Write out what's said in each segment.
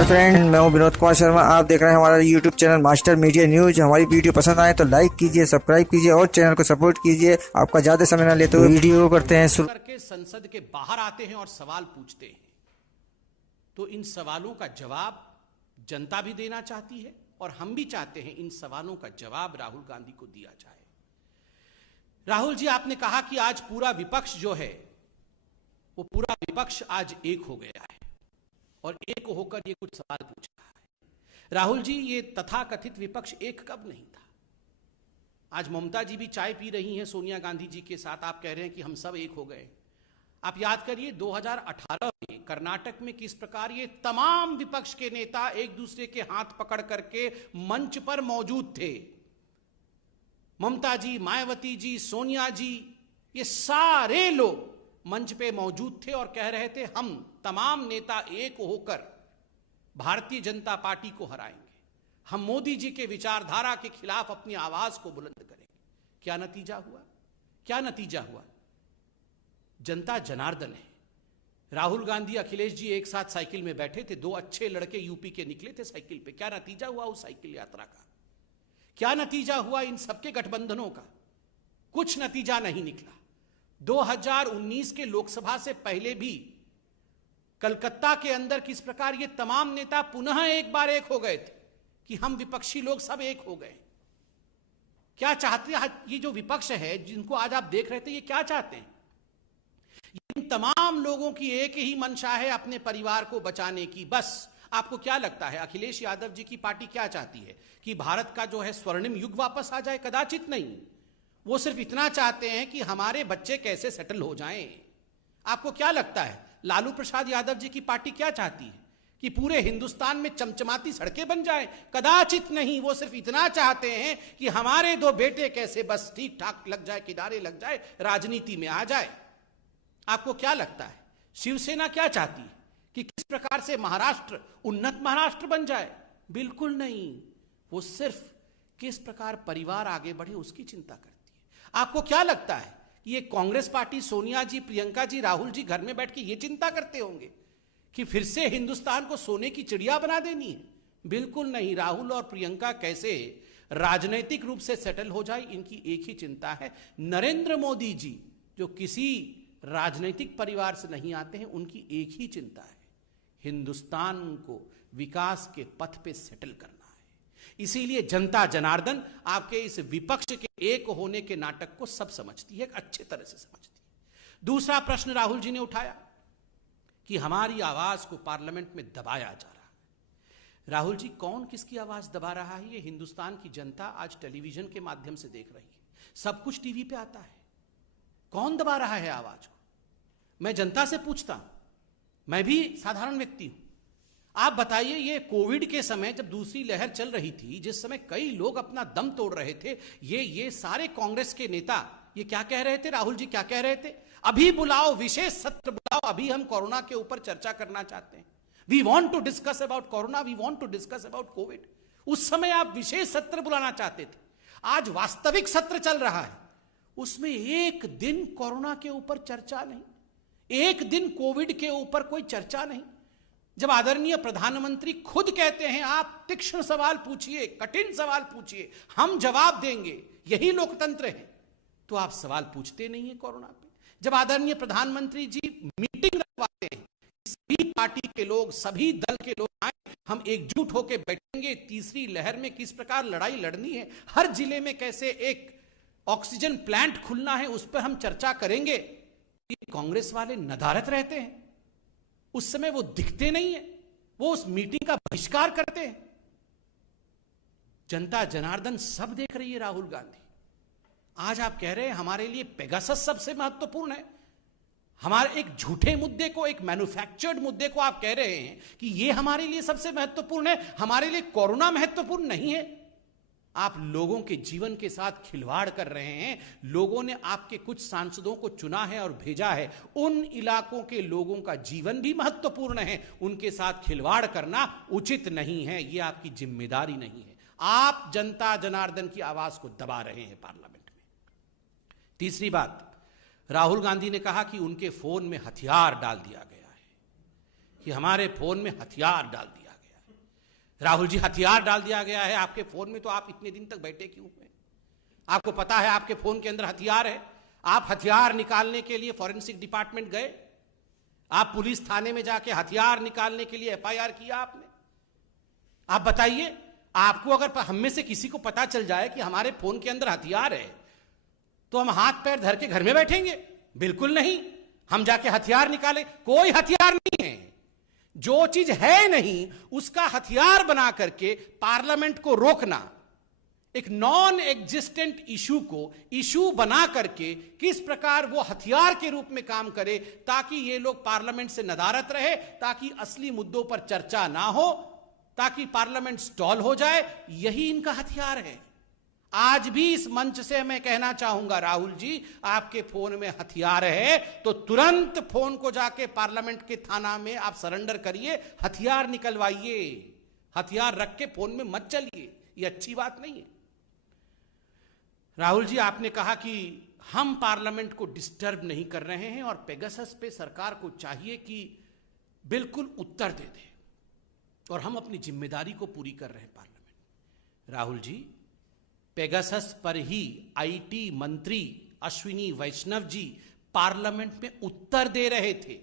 नमस्कार फ्रेंड, मैं हूं विनोद कुमार शर्मा। आप देख रहे हैं हमारा YouTube channel master media news. हमारी वीडियो पसंद आए तो लाइक कीजिए, सब्सक्राइब कीजिए और चैनल को सपोर्ट कीजिए। आपका ज्यादा समय न लेते हुए वीडियो करते हैं शुरू। करके संसद के बाहर आते हैं और सवाल पूछते हैं, तो इन सवालों का जवाब जनता भी देना चाहती है और हम भी चाहते हैं इन सवालों का जवाब राहुल गांधी को दिया जाए। राहुल जी, आपने कहा कि आज पूरा विपक्ष जो है वो पूरा विपक्ष आज एक हो गया है और एक होकर ये कुछ सवाल पूछ रहा है। राहुल जी, ये तथाकथित विपक्ष एक कब नहीं था? आज ममता जी भी चाय पी रही हैं सोनिया गांधी जी के साथ, आप कह रहे हैं कि हम सब एक हो गए। आप याद करिए 2018 में कर्नाटक में किस प्रकार ये तमाम विपक्ष के नेता एक दूसरे के हाथ पकड़ करके मंच पर मौजूद थे। ममता जी, मायावती जी, सोनिया जी, ये सारे लोग मंच पे मौजूद थे और कह रहे थे हम तमाम नेता एक होकर भारतीय जनता पार्टी को हराएंगे, हम मोदी जी के विचारधारा के खिलाफ अपनी आवाज को बुलंद करेंगे। क्या नतीजा हुआ? क्या नतीजा हुआ? जनता जनार्दन है। राहुल गांधी, अखिलेश जी एक साथ साइकिल में बैठे थे, दो अच्छे लड़के यूपी के निकले थे साइकिल पे। क्या नतीजा हुआ उस साइकिल यात्रा का? क्या नतीजा हुआ इन सबके गठबंधनों का? कुछ नतीजा नहीं निकला। 2019 के लोकसभा से पहले भी कलकत्ता के अंदर किस प्रकार ये तमाम नेता पुनः एक बार एक हो गए थे कि हम विपक्षी लोग सब एक हो गए। क्या चाहते हैं ये जो विपक्ष है जिनको आज आप देख रहे थे, ये क्या चाहते हैं? इन तमाम लोगों की एक ही मंशा है अपने परिवार को बचाने की। बस आपको क्या लगता है अखिलेश यादव जी की पार्टी क्या चाहती है कि भारत का जो है स्वर्णिम युग वापस आ जाए? कदाचित नहीं। वो सिर्फ इतना चाहते हैं कि हमारे बच्चे कैसे सेटल हो जाएं। आपको क्या लगता है लालू प्रसाद यादव जी की पार्टी क्या चाहती है कि पूरे हिंदुस्तान में चमचमाती सड़कें बन जाएं? कदाचित नहीं। वो सिर्फ इतना चाहते हैं कि हमारे दो बेटे कैसे बस ठीक ठाक लग जाए, किनारे लग जाए, राजनीति में आ जाए। आपको क्या लगता है शिवसेना क्या चाहती है कि किस प्रकार से महाराष्ट्र उन्नत महाराष्ट्र बन जाए? बिल्कुल नहीं। वो सिर्फ किस प्रकार परिवार आगे बढ़े उसकी चिंता करती है। आपको क्या लगता है कि ये कांग्रेस पार्टी, सोनिया जी, प्रियंका जी, राहुल जी घर में बैठ के ये चिंता करते होंगे कि फिर से हिंदुस्तान को सोने की चिड़िया बना देनी है? बिल्कुल नहीं। राहुल और प्रियंका कैसे राजनीतिक रूप से सेटल हो जाए, इनकी एक ही चिंता है। नरेंद्र मोदी जी जो किसी राजनीतिक परिवार से नहीं आते हैं, उनकी एक ही चिंता है हिंदुस्तान को विकास के पथ पे सेटल करना है। इसीलिए जनता जनार्दन आपके इस विपक्ष के एक होने के नाटक को सब समझती है, अच्छे तरह से समझती है। दूसरा प्रश्न राहुल जी ने उठाया कि हमारी आवाज को पार्लियामेंट में दबाया जा रहा है। राहुल जी, कौन किसकी आवाज दबा रहा है? ये हिंदुस्तान की जनता आज टेलीविजन के माध्यम से देख रही है, सब कुछ टीवी पे आता है। कौन दबा रहा है आवाज को? मैं जनता से पूछता हूं, मैं भी साधारण व्यक्ति हूं। आप बताइए, ये कोविड के समय जब दूसरी लहर चल रही थी, जिस समय कई लोग अपना दम तोड़ रहे थे, ये सारे कांग्रेस के नेता ये क्या कह रहे थे? राहुल जी क्या कह रहे थे? अभी बुलाओ, विशेष सत्र बुलाओ, अभी हम कोरोना के ऊपर चर्चा करना चाहते हैं। We want to discuss about corona, we want to discuss about Covid. उस समय आप विशेष सत्र बुलाना चाहते थे। आज वास्तविक सत्र चल रहा है, उसमें एक दिन कोरोना के ऊपर चर्चा नहीं, एक दिन कोविड के ऊपर कोई चर्चा नहीं। जब आदरणीय प्रधानमंत्री खुद कहते हैं आप तीक्ष्ण सवाल पूछिए, कठिन सवाल पूछिए, हम जवाब देंगे, यही लोकतंत्र है, तो आप सवाल पूछते नहीं है कोरोना पे। जब आदरणीय प्रधानमंत्री जी मीटिंग रखवाते हैं, सभी पार्टी के लोग, सभी दल के लोग आए, हम एकजुट होकर बैठेंगे, तीसरी लहर में किस प्रकार लड़ाई लड़नी है, हर जिले में कैसे एक ऑक्सीजन प्लांट खुलना है, उस पर हम चर्चा करेंगे। कांग्रेस वाले नदारत रहते हैं, उस समय वो दिखते नहीं है, वो उस मीटिंग का बहिष्कार करते हैं। जनता जनार्दन सब देख रही है। राहुल गांधी, आज आप कह रहे हैं हमारे लिए पेगासस सबसे महत्वपूर्ण है। हमारे एक झूठे मुद्दे को, एक मैन्युफैक्चर्ड मुद्दे को आप कह रहे हैं कि ये हमारे लिए सबसे महत्वपूर्ण है, हमारे लिए कोरोना महत्वपूर्ण नहीं है। आप लोगों के जीवन के साथ खिलवाड़ कर रहे हैं। लोगों ने आपके कुछ सांसदों को चुना है और भेजा है, उन इलाकों के लोगों का जीवन भी महत्वपूर्ण है, उनके साथ खिलवाड़ करना उचित नहीं है, यह आपकी जिम्मेदारी नहीं है। आप जनता जनार्दन की आवाज को दबा रहे हैं पार्लियामेंट में। तीसरी बात, राहुल गांधी ने कहा कि उनके फोन में हथियार डाल दिया गया है, कि हमारे फोन में हथियार डाल दिया गया है। राहुल जी, हथियार डाल दिया गया है आपके फोन में, तो आप इतने दिन तक बैठे क्यों हुए? आपको पता है आपके फोन के अंदर हथियार है। आप हथियार निकालने के लिए फॉरेंसिक डिपार्टमेंट गए? आप पुलिस थाने में जाके हथियार निकालने के लिए एफआईआर किया आपने? आप बताइए, आपको अगर हम में से किसी को पता चल जाए कि हमारे फोन के अंदर हथियार है, तो हम हाथ पैर धर के घर में बैठेंगे? बिल्कुल नहीं। हम जाके हथियार निकालें? कोई हथियार नहीं है। जो चीज है नहीं उसका हथियार बना करके पार्लियामेंट को रोकना, एक नॉन एग्जिस्टेंट इशू को इशू बना करके किस प्रकार वो हथियार के रूप में काम करे ताकि ये लोग पार्लियामेंट से नदारत रहे, ताकि असली मुद्दों पर चर्चा ना हो, ताकि पार्लियामेंट स्टॉल हो जाए, यही इनका हथियार है। आज भी इस मंच से मैं कहना चाहूंगा, राहुल जी, आपके फोन में हथियार है तो तुरंत फोन को जाके पार्लियामेंट के थाना में आप सरेंडर करिए, हथियार निकलवाइए। हथियार रख के फोन में मत चलिए, ये अच्छी बात नहीं है। राहुल जी, आपने कहा कि हम पार्लियामेंट को डिस्टर्ब नहीं कर रहे हैं और पेगासस पे सरकार को चाहिए कि बिल्कुल उत्तर दे दे और हम अपनी जिम्मेदारी को पूरी कर रहे हैं पार्लियामेंट। राहुल जी, पेगासस पर ही आईटी मंत्री अश्विनी वैष्णव जी पार्लियामेंट में उत्तर दे रहे थे,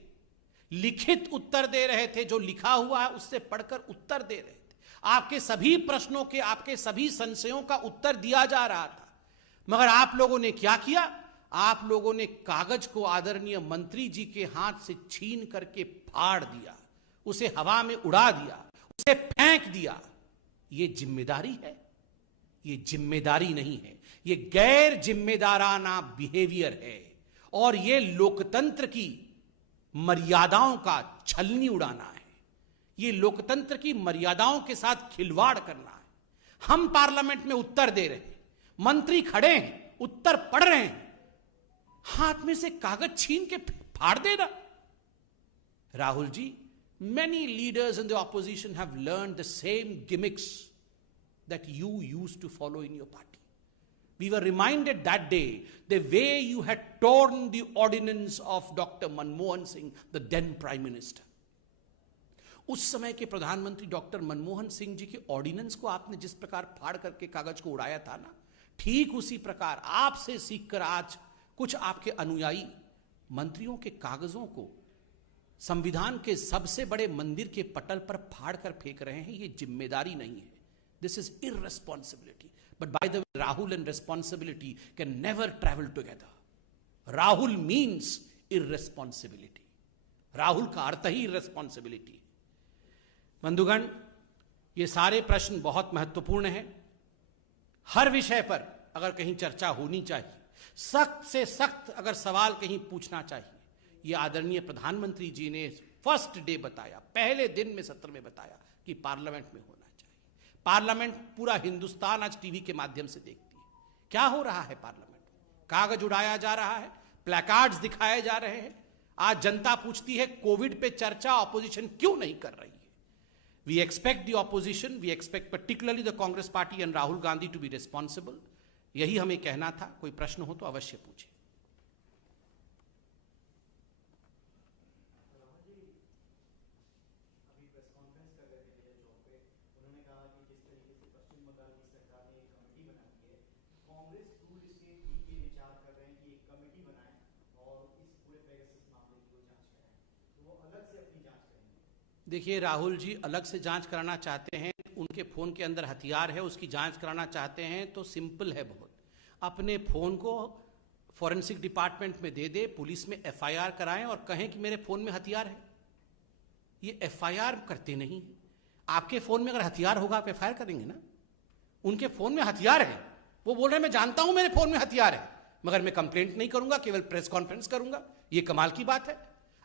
लिखित उत्तर दे रहे थे। जो लिखा हुआ है उससे पढ़कर उत्तर दे रहे थे। आपके सभी प्रश्नों के, आपके सभी संशयों का उत्तर दिया जा रहा था। मगर आप लोगों ने क्या किया? आप लोगों ने कागज को आदरणीय मंत्री जी के हाथ से छीन करके फाड़ दिया, उसे हवा में उड़ा दिया, उसे फेंक दिया। यह जिम्मेदारी है? ये जिम्मेदारी नहीं है, ये गैर जिम्मेदाराना बिहेवियर है और ये लोकतंत्र की मर्यादाओं का छलनी उड़ाना है। ये लोकतंत्र की मर्यादाओं के साथ खिलवाड़ करना है। हम पार्लियामेंट में उत्तर दे रहे हैं, मंत्री खड़े हैं, उत्तर पढ़ रहे हैं, हाथ में से कागज छीन के फाड़ देना। Rahul ji, many leaders in the opposition have learned the same gimmicks that you used to follow in your party. We were reminded that day the way you had torn the ordinance of Dr. Manmohan Singh, the then Prime Minister. उस समय के प्रधानमंत्री doctor Manmohan Singh ji के ordinance को आपने जिस प्रकार फाड़ करके कागज को उड़ाया था ना, ठीक उसी प्रकार आपसे सीखकर आज कुछ आपके अनुयायी मंत्रियों के कागजों को संविधान के सबसे बड़े मंदिर के पटल पर फाड़ कर फेंक रहे हैं। ये जिम्मेदारी नहीं है। This is irresponsibility. But by the way, Rahul and responsibility can never travel together. Rahul means irresponsibility. Rahul का अर्थ ही irresponsibility है। बंधुगण, ये सारे प्रश्न बहुत महत्वपूर्ण हैं। हर विषय पर अगर कहीं चर्चा होनी चाहिए, सख्त से सख्त अगर सवाल कहीं पूछना चाहिए, ये आदरणीय प्रधानमंत्री जी ने फर्स्ट डे बताया, पहले दिन में सत्र में बताया कि पार्लियामेंट में होना चाहिए। पार्लियामेंट पूरा हिंदुस्तान आज टीवी के माध्यम से देखती है। क्या हो रहा है पार्लियामेंट में? कागज उड़ाया जा रहा है, प्लेकार्ड्स दिखाए जा रहे हैं। आज जनता पूछती है कोविड पे चर्चा ऑपोजिशन क्यों नहीं कर रही है? We expect the opposition, we expect particularly the Congress party and Rahul Gandhi to be responsible. यही हमें कहना था। कोई प्रश्न हो तो अवश्य पूछें। देखिए राहुल जी, अलग से जांच कराना चाहते हैं, उनके फोन के अंदर हथियार है, उसकी जांच कराना चाहते हैं तो सिंपल है बहुत। अपने फोन को फॉरेंसिक डिपार्टमेंट में दे दे, पुलिस में एफआईआर कराएं और कहें कि मेरे फोन में हथियार है। ये एफआईआर करते नहीं। आपके फोन में अगर हथियार होगा आप एफआईआर करेंगे ना? उनके फोन में हथियार है, वो बोल रहे हैं मैं जानता हूं मेरे फोन में हथियार है, मगर मैं कंप्लेंट नहीं करूंगा, केवल प्रेस कॉन्फ्रेंस करूंगा। ये कमाल की बात है।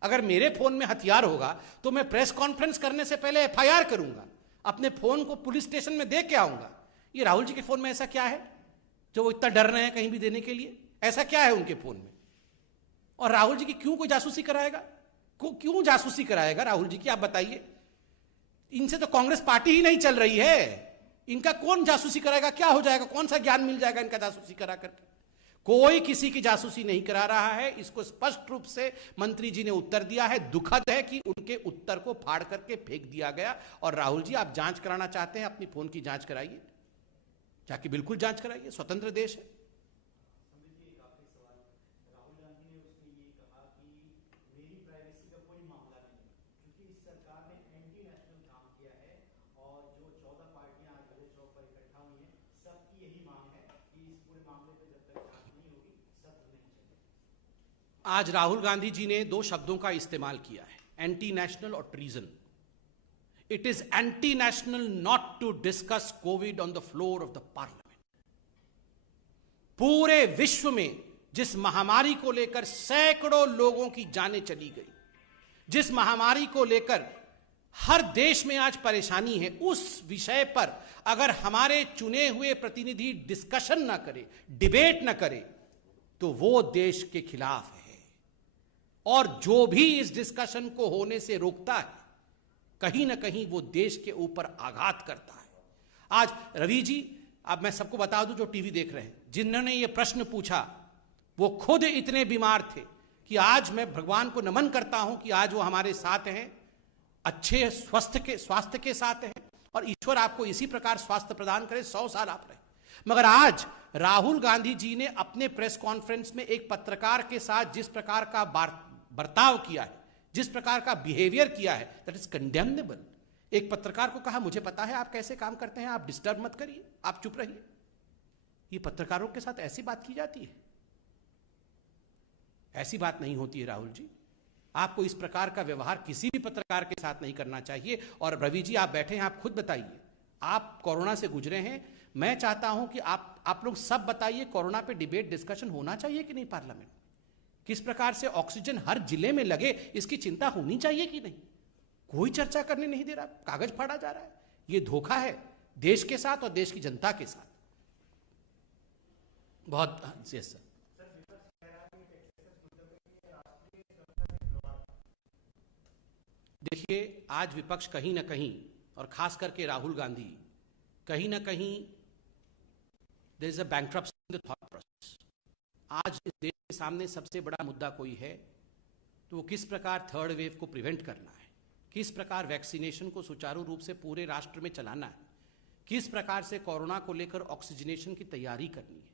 अगर मेरे फोन में हथियार होगा तो मैं प्रेस कॉन्फ्रेंस करने से पहले एफआईआर करूंगा, अपने फोन को पुलिस स्टेशन में दे के आऊंगा। ये राहुल जी के फोन में ऐसा क्या है जो वो इतना डर रहे हैं कहीं भी देने के लिए? ऐसा क्या है उनके फोन में? और राहुल जी की क्यों कोई जासूसी कराएगा? क्यों जासूसी कराएगा राहुल जी की? आप बताइए। इनसे तो कांग्रेस पार्टी ही नहीं चल रही है, इनका कौन जासूसी कराएगा? क्या हो जाएगा? कौन सा ज्ञान मिल जाएगा इनका जासूसी करा करके? कोई किसी की जासूसी नहीं करा रहा है, इसको स्पष्ट रूप से मंत्री जी ने उत्तर दिया है। दुखद है कि उनके उत्तर को फाड़ करके फेंक दिया गया। और राहुल जी, आप जांच कराना चाहते हैं, अपनी फोन की जांच कराइए, जाके बिल्कुल जांच कराइए, स्वतंत्र देश है। आज राहुल गांधी जी ने दो शब्दों का इस्तेमाल किया है, एंटी नेशनल और treason. It is anti national not to discuss Covid on the floor of the parliament. पूरे विश्व में जिस महामारी को लेकर सैकड़ों लोगों की जानें चली गई, जिस महामारी को लेकर हर देश में आज परेशानी है, उस विषय पर अगर हमारे चुने हुए प्रतिनिधि डिस्कशन ना करे, डिबेट ना करे, तो वो देश के खिलाफ है। और जो भी इस डिस्कशन को होने से रोकता है, कहीं ना कहीं वो देश के ऊपर आघात करता है। आज रवि जी, अब मैं सबको बता दूं जो टीवी देख रहे हैं, जिन्होंने ये प्रश्न पूछा वो खुद इतने बीमार थे कि आज मैं भगवान को नमन करता हूं कि आज वो हमारे साथ हैं, अच्छे स्वास्थ्य के साथ हैं, और ईश्वर आपको इसी प्रकार स्वास्थ्य प्रदान करे, 100 साल आप रहे। मगर आज राहुल गांधी जी ने अपने प्रेस कॉन्फ्रेंस में एक पत्रकार के साथ जिस प्रकार का बर्ताव किया है, जिस प्रकार का बिहेवियर किया है, दैट इज कंडेमनेबल। एक पत्रकार को कहा, मुझे पता है आप कैसे काम करते हैं, आप डिस्टर्ब मत करिए, आप चुप रहिए। ये पत्रकारों के साथ ऐसी बात की जाती है? ऐसी बात नहीं होती है राहुल जी। आपको इस प्रकार का व्यवहार किसी भी पत्रकार के साथ नहीं करना चाहिए। और रवि जी, आप बैठे हैं, आप खुद बताइए, आप कोरोना से गुजरे हैं। मैं चाहता हूं कि आप लोग सब बताइए, कोरोना पे डिबेट डिस्कशन होना चाहिए कि नहीं पार्लियामेंट? किस प्रकार से ऑक्सीजन हर जिले में लगे, इसकी चिंता होनी चाहिए कि नहीं? कोई चर्चा करने नहीं दे रहा, कागज फाड़ा जा रहा है। यह धोखा है देश के साथ और देश की जनता के साथ। बहुत सर, देखिए, आज विपक्ष कहीं ना कहीं, और खास करके राहुल गांधी, कहीं ना कहीं there is a bankruptcy in the thought process. आज इस देश के सामने सबसे बड़ा मुद्दा कोई है तो वो किस प्रकार थर्ड वेव को प्रिवेंट करना है, किस प्रकार वैक्सीनेशन को सुचारू रूप से पूरे राष्ट्र में चलाना है, किस प्रकार से कोरोना को लेकर ऑक्सीजनेशन की तैयारी करनी है।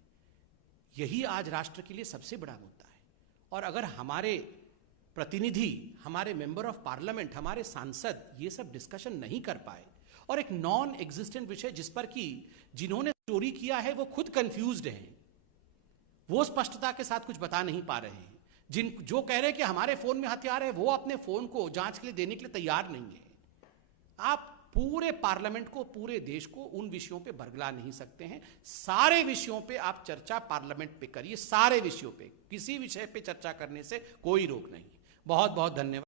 यही आज राष्ट्र के लिए सबसे बड़ा मुद्दा है। और अगर हमारे प्रतिनिधि, हमारे मेंबर ऑफ पार्लियामेंट, हमारे सांसद ये सब डिस्कशन नहीं कर पाए, और एक नॉन एग्जिस्टेंट विषय जिस पर कि जिन्होंने स्टोरी किया है वो खुद कंफ्यूज्ड हैं, वो स्पष्टता के साथ कुछ बता नहीं पा रहे हैं, जो कह रहे हैं कि हमारे फोन में हथियार है, वो अपने फोन को जांच के लिए देने के लिए तैयार नहीं है। आप पूरे पार्लियामेंट को, पूरे देश को उन विषयों पे बरगला नहीं सकते हैं। सारे विषयों पे आप चर्चा पार्लियामेंट पे करिए, सारे विषयों पे, किसी विषय पे चर्चा करने से कोई रोक नहीं। बहुत बहुत धन्यवाद।